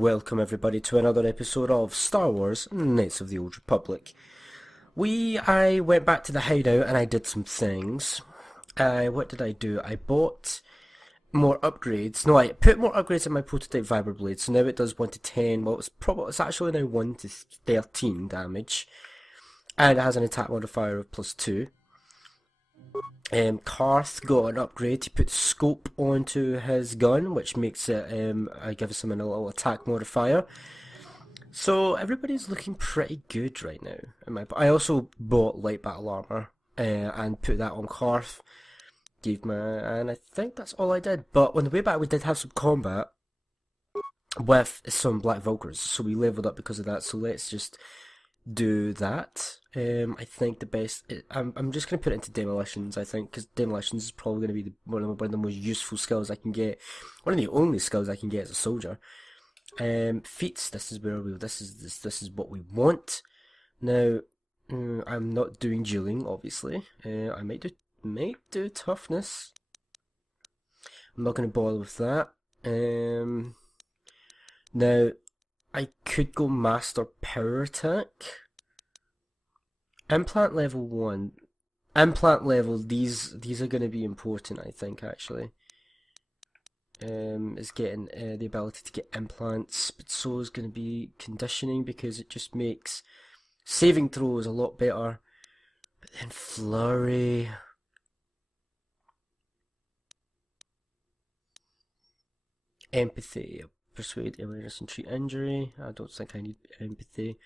Welcome everybody to another episode of Star Wars Knights of the Old Republic. I went back to the hideout and I did some things. What did I do? I bought more upgrades. No, I put more upgrades in my prototype vibroblade, so now it does 1 to 10. Well, it's actually now 1 to 13 damage. And it has an attack modifier of +2. Karth got an upgrade. He put scope onto his gun, which makes it, gives him a little attack modifier. So everybody's looking pretty good right now. I also bought light battle armor and put that on Karth. And I think that's all I did. But on the way back, we did have some combat with some Black Vulcars, so we leveled up because of that. So let's just do that. I think the best. I'm just gonna put it into demolitions. I think because demolitions is probably gonna be one of the most useful skills I can get. One of the only skills I can get as a soldier. Feats. This is where we. This is what we want. Now, I'm not doing dueling, obviously. I might do toughness. I'm not gonna bother with that. Now, I could go master power attack. Implant level 1. Implant level, these are going to be important, I think, actually. Is getting the ability to get implants, but so is going to be conditioning, because it just makes saving throws a lot better. But then flurry. Empathy. Persuade, awareness, and treat injury. I don't think I need empathy.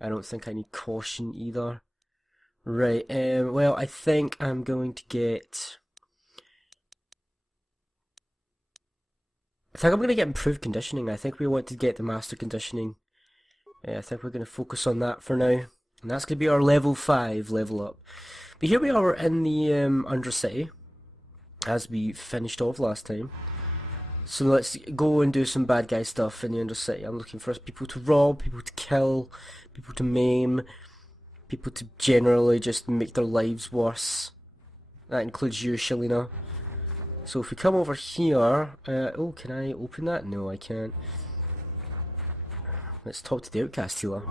I don't think I need caution either. Right, well, I think I'm going to get... I'm going to get improved conditioning. I think we want to get the master conditioning. I think we're going to focus on that for now. And that's going to be our level 5 level up. But here we are in the Undercity, as we finished off last time. So let's go and do some bad guy stuff in the Undercity. I'm looking for people to rob, people to kill, people to maim, people to generally just make their lives worse. That includes you, Shalina. So if we come over here... oh, can I open that? No, I can't. Let's talk to the Outcast healer.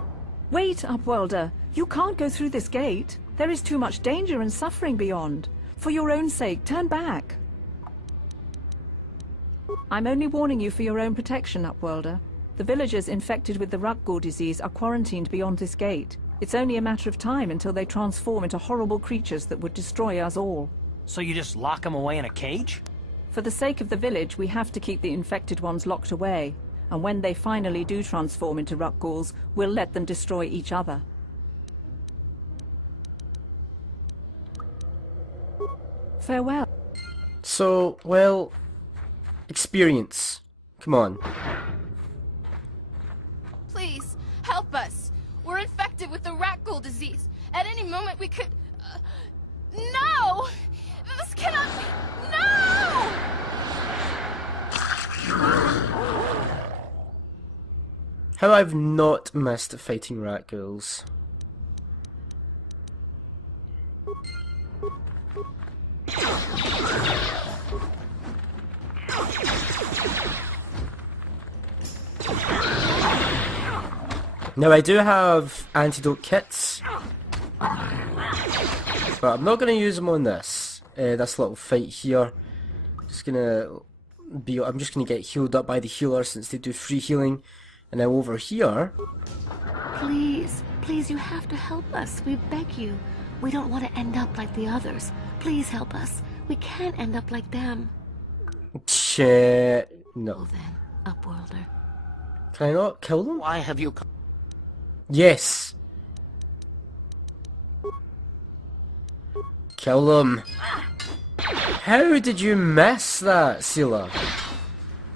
Wait, Upwelder. You can't go through this gate. There is too much danger and suffering beyond. For your own sake, turn back. I'm only warning you for your own protection, Upwelder. The villagers infected with the Rutgor disease are quarantined beyond this gate. It's only a matter of time until they transform into horrible creatures that would destroy us all. So you just lock them away in a cage? For the sake of the village, we have to keep the infected ones locked away. And when they finally do transform into Rutgors, we'll let them destroy each other. Farewell. So, well... experience. Come on. Please, help us. We're infected with the Rutgor disease. At any moment we could... No! This cannot be... No! How I've not missed fighting rat ghouls. Now I do have antidote kits, but I'm not going to use them on this little fight here. I'm just going to get healed up by the healer since they do free healing. And now over here... Please, please, you have to help us. We beg you. We don't want to end up like the others. Please help us. We can't end up like them. Shit. No. Oh then, Upworlder. Can I not kill them? Why have you come? Yes. Kill them. How did you miss that, Seela?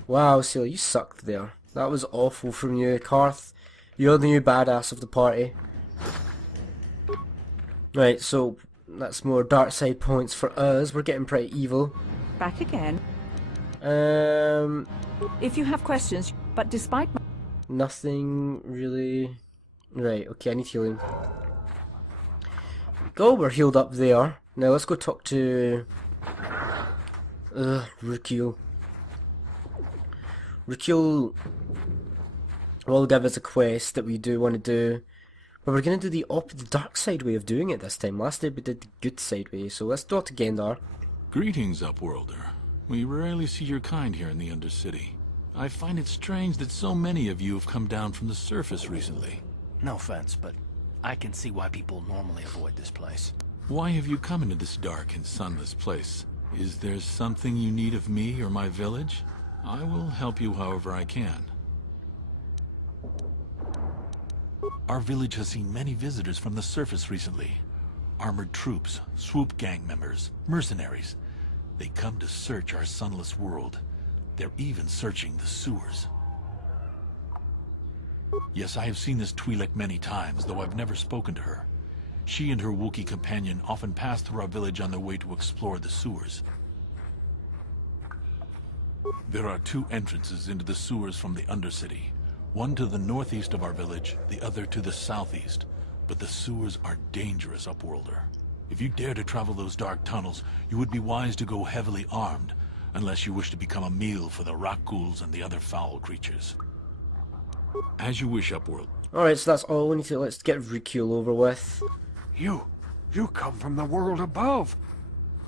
Wow, Seela, you sucked there. That was awful from you, Karth. You're the new badass of the party. Right, so that's more dark side points for us. We're getting pretty evil. Back again. If you have questions, but despite my... Nothing really... Right, okay, I need healing. Go, we're healed up there. Now let's go talk to... Rukil. Rukil will give us a quest that we do want to do. But we're going to do the dark side way of doing it this time. Last time we did the good side way, so let's do it again, Dar. Greetings, Upworlder. We rarely see your kind here in the Undercity. I find it strange that so many of you have come down from the surface recently. No offense, but I can see why people normally avoid this place. Why have you come into this dark and sunless place? Is there something you need of me or my village? I will help you however I can. Our village has seen many visitors from the surface recently. Armored troops, swoop gang members, mercenaries. They come to search our sunless world. They're even searching the sewers. Yes, I have seen this Twi'lek many times, though I've never spoken to her. She and her Wookiee companion often pass through our village on their way to explore the sewers. There are two entrances into the sewers from the Undercity. One to the northeast of our village, the other to the southeast. But the sewers are dangerous, Upworlder. If you dare to travel those dark tunnels, you would be wise to go heavily armed, unless you wish to become a meal for the rock ghouls and the other foul creatures. As you wish, Upworld. Alright, so that's all we need to... Let's get Ridicule over with. You come from the world above.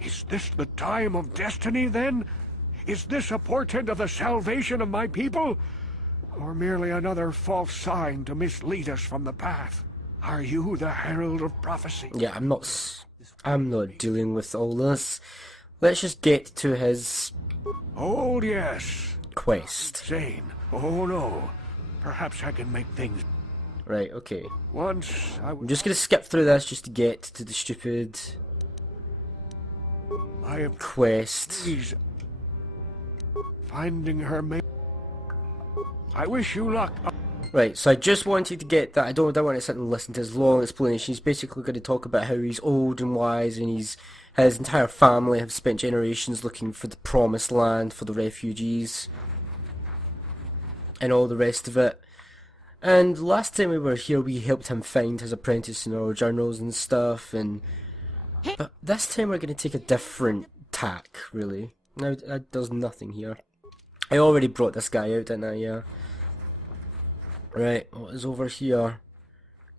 Is this the time of destiny, then? Is this a portent of the salvation of my people? Or merely another false sign to mislead us from the path? Are you the herald of prophecy? Yeah, I'm not dealing with all this. Let's just get to his... Oh, yes. quest. Zane. Oh, no. Perhaps I can make things... Right, okay. Once I I'm was... just gonna skip through this just to get to the stupid... I have quest. Please. Finding her may... I wish you luck. Right, so I just wanted to get that. I don't want to sit and listen to his long explanation. He's basically going to talk about how he's old and wise, and his entire family have spent generations looking for the promised land for the refugees, and all the rest of it. And last time we were here, we helped him find his apprentice in our journals and stuff. But this time we're going to take a different tack, really. Now there's nothing here. I already brought this guy out, didn't I? Yeah. Right, what is over here?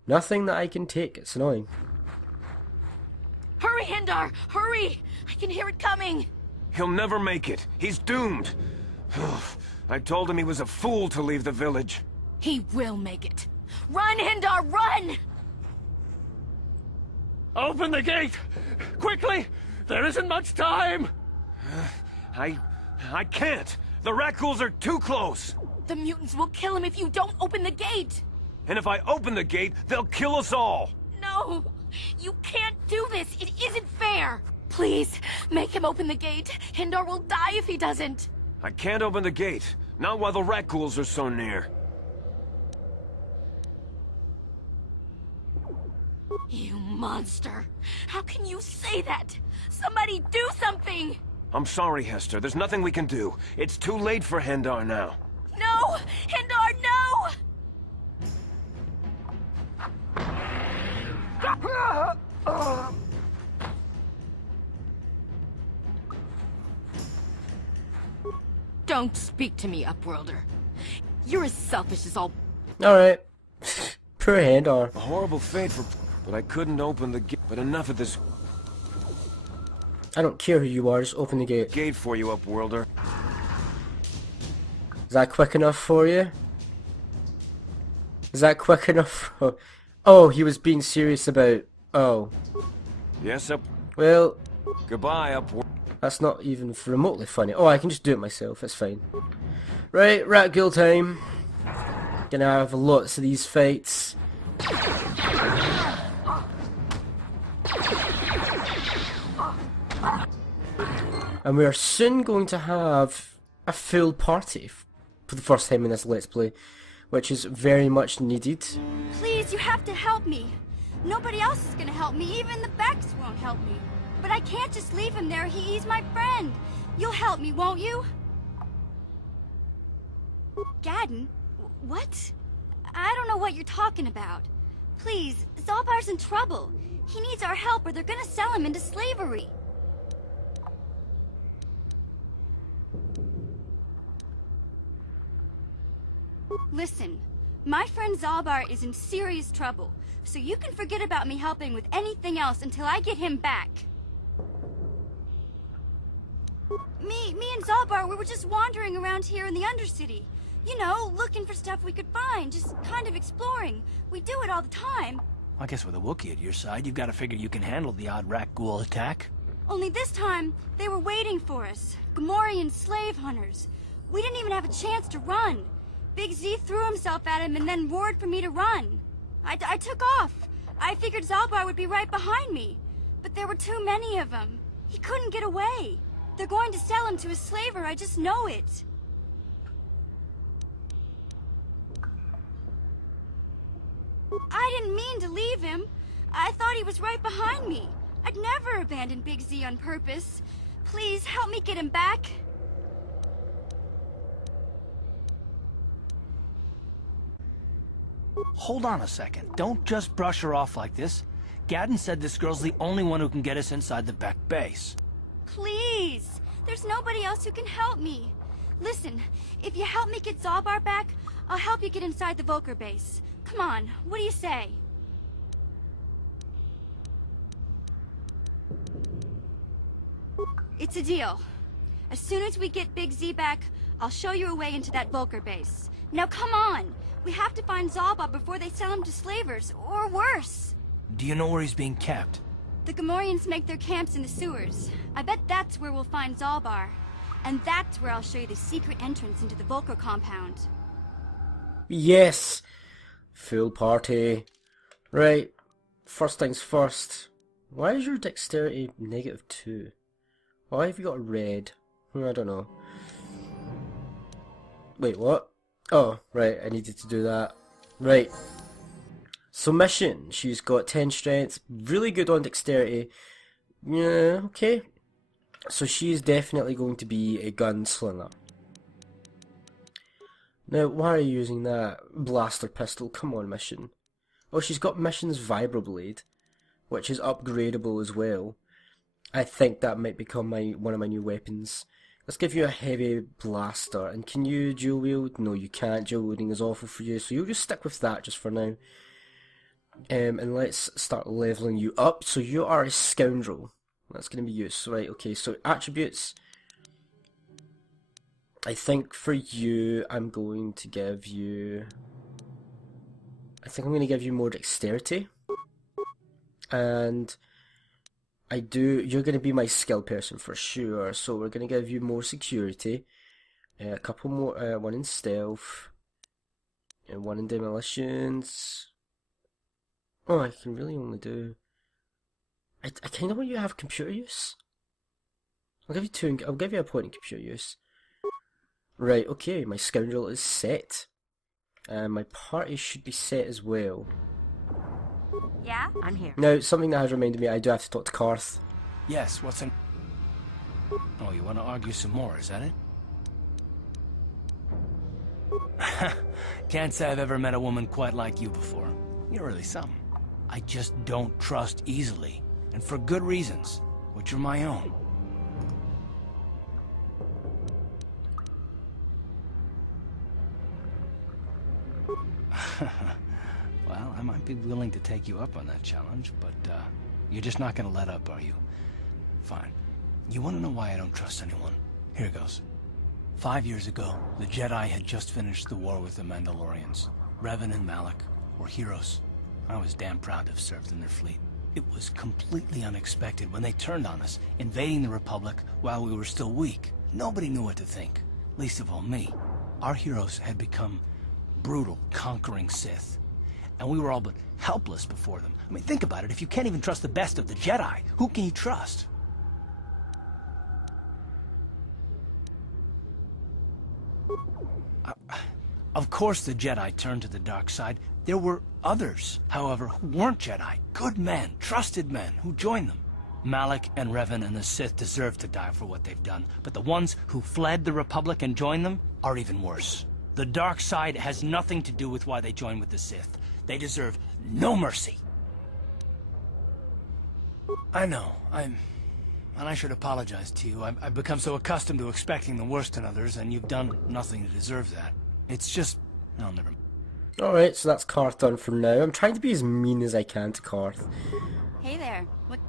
Nothing that I can take, it's annoying. Hurry, Hindar! Hurry! I can hear it coming! He'll never make it. He's doomed. I told him he was a fool to leave the village. He will make it. Run, Hindar, run! Open the gate! Quickly! There isn't much time! I can't. The Rakghouls are too close. The mutants will kill him if you don't open the gate! And if I open the gate, they'll kill us all. No! You can't do this! It isn't fair! Please, make him open the gate. Hindar will die if he doesn't. I can't open the gate. Not while the Rakghouls are so near. You monster! How can you say that? Somebody do something! I'm sorry, Hester. There's nothing we can do. It's too late for Hindar now. No! Hindar, no! Don't speak to me, Upworlder. You're as selfish as all... Alright. Poor Hindar. A horrible fate for... But I couldn't open the gate. But enough of this I don't care who you are, just open the gate. gate for you, Upworlder. Is that quick enough for you? Is that quick enough? Oh, he was being serious about... Oh. Yes, Well, Goodbye, Upworlder. that's not even remotely funny. Oh, I can just do it myself, that's fine. Right, rat ghoul time. Gonna have lots of these fights. And we are soon going to have a full party for the first time in this Let's Play, which is very much needed. Please, you have to help me. Nobody else is gonna help me. Even the Becks won't help me. But I can't just leave him there. He's my friend. You'll help me, won't you? Gadden? What? I don't know what you're talking about. Please, Zalbar's in trouble. He needs our help or they're gonna sell him into slavery. Listen, My friend Zalbar is in serious trouble, so you can forget about me helping with anything else until I get him back. Me and Zalbar, we were just wandering around here in the Undercity. You know, looking for stuff we could find, just kind of exploring. We do it all the time. I guess with a Wookiee at your side, you've got to figure you can handle the odd rat ghoul attack. Only this time, they were waiting for us. Gamorrean slave hunters. We didn't even have a chance to run. Big Z threw himself at him and then roared for me to run. I took off. I figured Zalbar would be right behind me. But there were too many of them. He couldn't get away. They're going to sell him to a slaver, I just know it. I didn't mean to leave him. I thought he was right behind me. I'd never abandon Big Z on purpose. Please, help me get him back. Hold on a second. Don't just brush her off like this. Gadden said this girl's the only one who can get us inside the Beck base. Please! There's nobody else who can help me. Listen, if you help me get Zalbar back, I'll help you get inside the Volker base. Come on, what do you say? It's a deal. As soon as we get Big Z back, I'll show you a way into that Volker base. Now come on! We have to find Zalbar before they sell him to slavers, or worse. Do you know where he's being kept? The Gamorreans make their camps in the sewers. I bet that's where we'll find Zalbar. And that's where I'll show you the secret entrance into the Volker compound. Yes! Full party. Right, first things first. Why is your dexterity -2? Why have you got a red? I don't know. Wait, what? Oh, right, I needed to do that. Right. So mission, she's got 10 strength, really good on dexterity. Yeah, okay. So she's definitely going to be a gunslinger. Now, why are you using that blaster pistol? Come on, mission. Oh, she's got mission's vibroblade, which is upgradable as well. I think that might become one of my new weapons. Let's give you a heavy blaster. And can you dual wield? No, you can't. Dual wielding is awful for you, so you'll just stick with that just for now. And let's start leveling you up. So you are a scoundrel. That's going to be used. Right, okay, so attributes. I think for you, I'm going to give you... I think I'm going to give you more dexterity. And... you're going to be my skill person for sure, so we're going to give you more security, a couple more, one in stealth, and one in demolitions. Oh, I can really only do... I kind of want you to have computer use. I'll give you two, I'll give you a point in computer use. Right, okay, my scoundrel is set. And my party should be set as well. Yeah? I'm here. Now, something that has reminded me, I do have to talk to Karth. Yes, what's in... Oh, you want to argue some more, is that it? Can't say I've ever met a woman quite like you before. You're really something. I just don't trust easily. And for good reasons, which are my own. Well, I might be willing to take you up on that challenge, but, you're just not gonna let up, are you? Fine. You wanna know why I don't trust anyone? Here goes. 5 years ago, the Jedi had just finished the war with the Mandalorians. Revan and Malak were heroes. I was damn proud to have served in their fleet. It was completely unexpected when they turned on us, invading the Republic while we were still weak. Nobody knew what to think, least of all me. Our heroes had become brutal, conquering Sith. And we were all but helpless before them. I mean, think about it. If you can't even trust the best of the Jedi, who can you trust? Of course the Jedi turned to the dark side. There were others, however, who weren't Jedi. Good men, trusted men, who joined them. Malak and Revan and the Sith deserve to die for what they've done, but the ones who fled the Republic and joined them are even worse. The dark side has nothing to do with why they joined with the Sith. They deserve no mercy. I know, and I should apologize to you. I've become so accustomed to expecting the worst in others, and you've done nothing to deserve that. It's just... no, never mind. Alright, so that's Karth done for now. I'm trying to be as mean as I can to Karth. Hey there. What?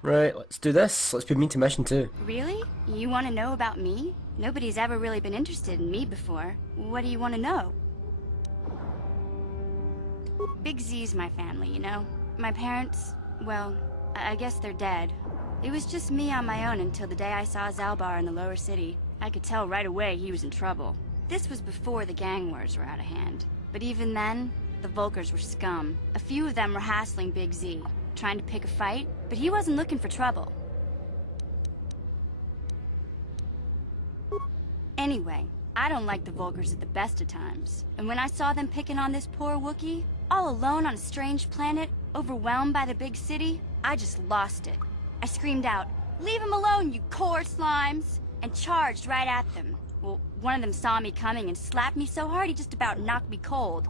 Right, let's do this. Let's be mean to Mission 2. Really? You want to know about me? Nobody's ever really been interested in me before. What do you want to know? Big Z's my family, you know? My parents, well, I guess they're dead. It was just me on my own until the day I saw Zalbar in the lower city. I could tell right away he was in trouble. This was before the gang wars were out of hand. But even then, the Vulkars were scum. A few of them were hassling Big Z, trying to pick a fight, but he wasn't looking for trouble. Anyway, I don't like the Vulkars at the best of times. And when I saw them picking on this poor Wookiee, all alone on a strange planet, overwhelmed by the big city, I just lost it. I screamed out, "Leave him alone, you core slimes!" and charged right at them. Well, one of them saw me coming and slapped me so hard he just about knocked me cold.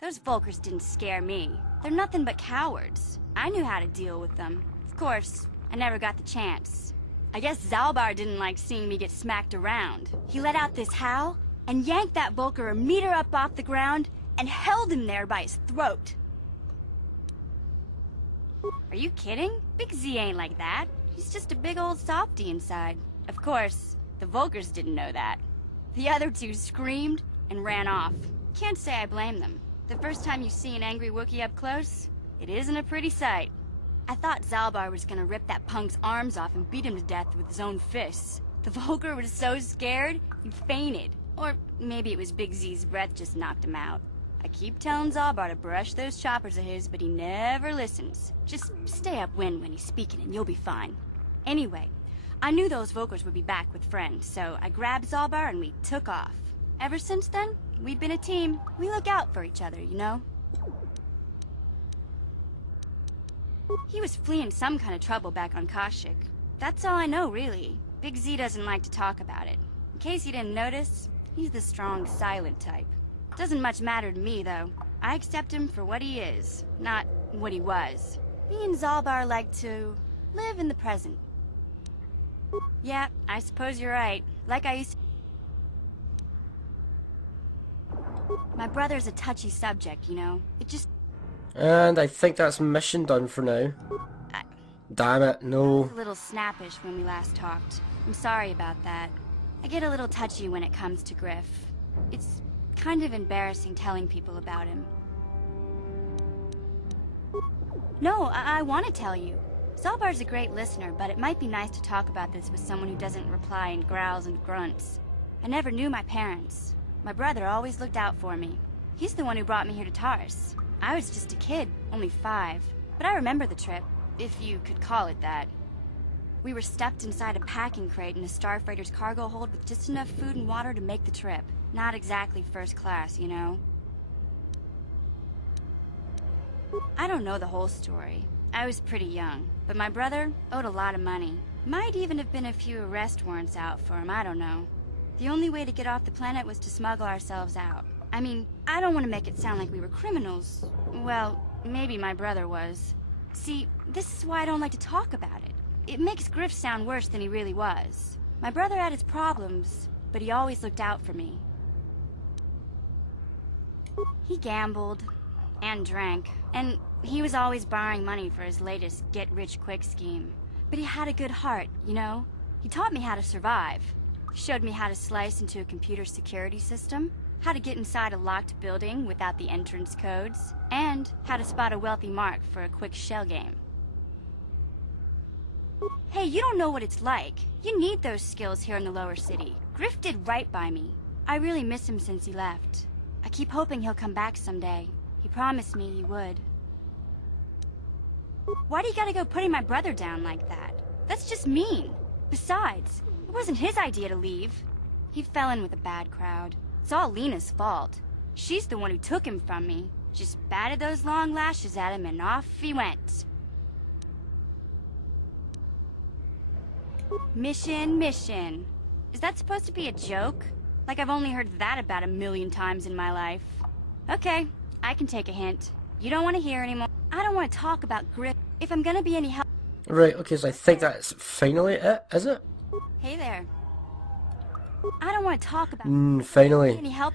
Those Vulkars didn't scare me. They're nothing but cowards. I knew how to deal with them. Of course, I never got the chance. I guess Zalbar didn't like seeing me get smacked around. He let out this howl and yanked that Vulkar a meter up off the ground and held him there by his throat. Are you kidding? Big Z ain't like that. He's just a big old softy inside. Of course, the Vulkars didn't know that. The other two screamed and ran off. Can't say I blame them. The first time you see an angry Wookiee up close, it isn't a pretty sight. I thought Zalbar was gonna rip that punk's arms off and beat him to death with his own fists. The Vulkar was so scared, he fainted. Or maybe it was Big Z's breath just knocked him out. I keep telling Zalbar to brush those choppers of his, but he never listens. Just stay upwind when he's speaking and you'll be fine. Anyway, I knew those Vulkars would be back with friends, so I grabbed Zalbar and we took off. Ever since then, we've been a team. We look out for each other, you know? He was fleeing some kind of trouble back on Kashyyyk. That's all I know, really. Big Z doesn't like to talk about it. In case you didn't notice, he's the strong, silent type. Doesn't much matter to me, though. I accept him for what he is, not what he was. Me and Zalbar like to live in the present. Yeah, I suppose you're right. Like I used to... My brother's a touchy subject, you know? It just... And I think that's Mission done for now. Damn it, I no. was a little snappish when we last talked. I'm sorry about that. I get a little touchy when it comes to Griff. It's kind of embarrassing telling people about him. No, I want to tell you. Zalbar's a great listener, but it might be nice to talk about this with someone who doesn't reply in growls and grunts. I never knew my parents. My brother always looked out for me. He's the one who brought me here to Taris. I was just a kid, only 5. But I remember the trip, if you could call it that. We were stuffed inside a packing crate in a starfreighter's cargo hold with just enough food and water to make the trip. Not exactly first class, you know? I don't know the whole story. I was pretty young, but my brother owed a lot of money. Might even have been a few arrest warrants out for him, I don't know. The only way to get off the planet was to smuggle ourselves out. I mean, I don't want to make it sound like we were criminals. Well, maybe my brother was. See, this is why I don't like to talk about it. It makes Griff sound worse than he really was. My brother had his problems, but he always looked out for me. He gambled and drank, and he was always borrowing money for his latest get-rich-quick scheme. But he had a good heart, you know? He taught me how to survive. He showed me how to slice into a computer security system, how to get inside a locked building without the entrance codes, and how to spot a wealthy mark for a quick shell game. Hey, you don't know what it's like. You need those skills here in the lower city. Griff did right by me. I really miss him since he left. I keep hoping he'll come back someday. He promised me he would. Why do you gotta go putting my brother down like that? That's just mean. Besides, it wasn't his idea to leave. He fell in with a bad crowd. It's all Lena's fault. She's the one who took him from me. Just batted those long lashes at him and off he went. Mission. Is that supposed to be a joke? Like I've only heard that about 1,000,000 times in my life. Okay, I can take a hint. You don't want to hear anymore. I don't want to talk about Griff. If I'm gonna be any help... Right, okay, so I think that's finally it, is it? Hey there. I don't want to talk about Finally. any help.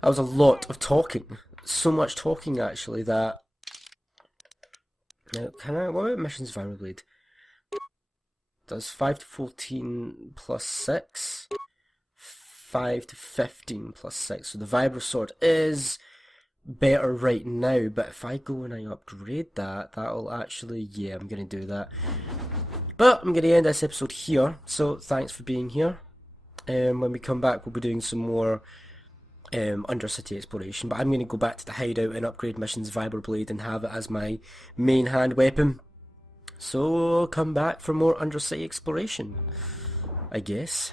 That was a lot of talking. So much talking, actually, that... Now, what about missions Vibro Blade? Does 5 to 14 plus 6? 5 to 15 plus 6. So the Vibro Sword is better right now, but if I go and I upgrade that, that'll actually... Yeah, I'm going to do that. But I'm going to end this episode here, so thanks for being here. When we come back, we'll be doing some more Undercity exploration, but I'm going to go back to the hideout and upgrade missions Vibro Blade and have it as my main hand weapon. So come back for more Undercity exploration, I guess.